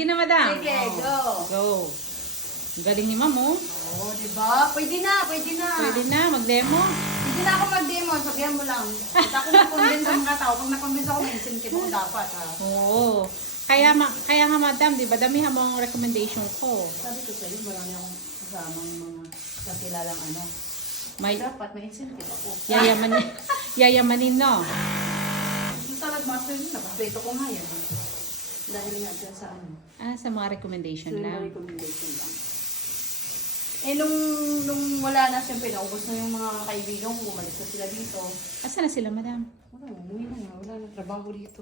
Sige na, madam. Sige, go. Go. Ang galing ni ma'am, oh. Oo, diba? Pwede na, pwede na. Pwede na, mag-demo. Hindi na ako mag-demo, sabihan mo lang. At ako na-convince ang mga tao. Pag na-convince ako, may incentive ako dapat, ha? Oo. Kaya nga, madam, di ba, damihan mo ang recommendation ko. Sabi ko sa'yo, marami akong kasamang mga kakilalang ano. May Dapat may incentive ako. yayamanin, no? Yung talad master yun, nakapreto ko nga yan. Dahil nga dyan sa ano. Sa mga recommendation Yung lang. recommendation lang. Eh, nung wala na, siyempre, naubos na yung mga kaibigan ko, bumalik na sila dito. Asan na sila, madam? Wala, umuwi na nga. Wala na trabaho dito.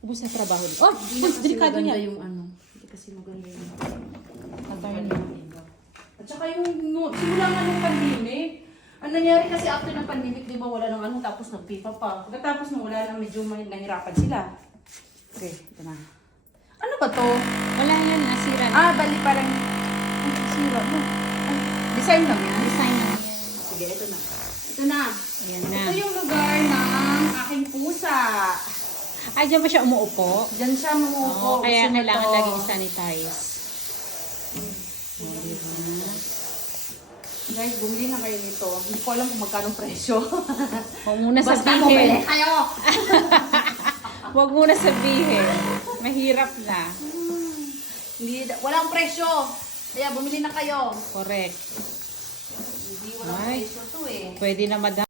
Ubus na trabaho. Oh, Hindi na kasi delikado maganda yan. yung ano. Hindi kasi maganda yung Attorney. At saka yung simula nga nung pandemic, ang nangyari kasi after ng pandemic, di ba wala nang ano, tapos nagpipa pa. Pagkatapos nung wala nang medyo nahirapan sila. Okay, ito na. Ano ba to? Wala yan, nasira na. Bali parang, ay, sira mo. Design lang yan. Design na yan. Sige, ito na. Ito na. Ayan na. Ito yung lugar ng aking pusa. Ay, dyan ba siya umuupo? Diyan siya Oo, mumuupo. kaya Gusto mo kailangan to. laging sanitize. Oh, diba? Guys, bumili na kayo nito. Hindi ko alam kung magkano presyo. Huwag muna Basta sabihin. bumili kayo. Huwag muna sabihin. Mahirap na. Walang presyo. Kaya bumili na kayo. Correct. Hindi walang Ay. presyo to eh. Pwede na, madam.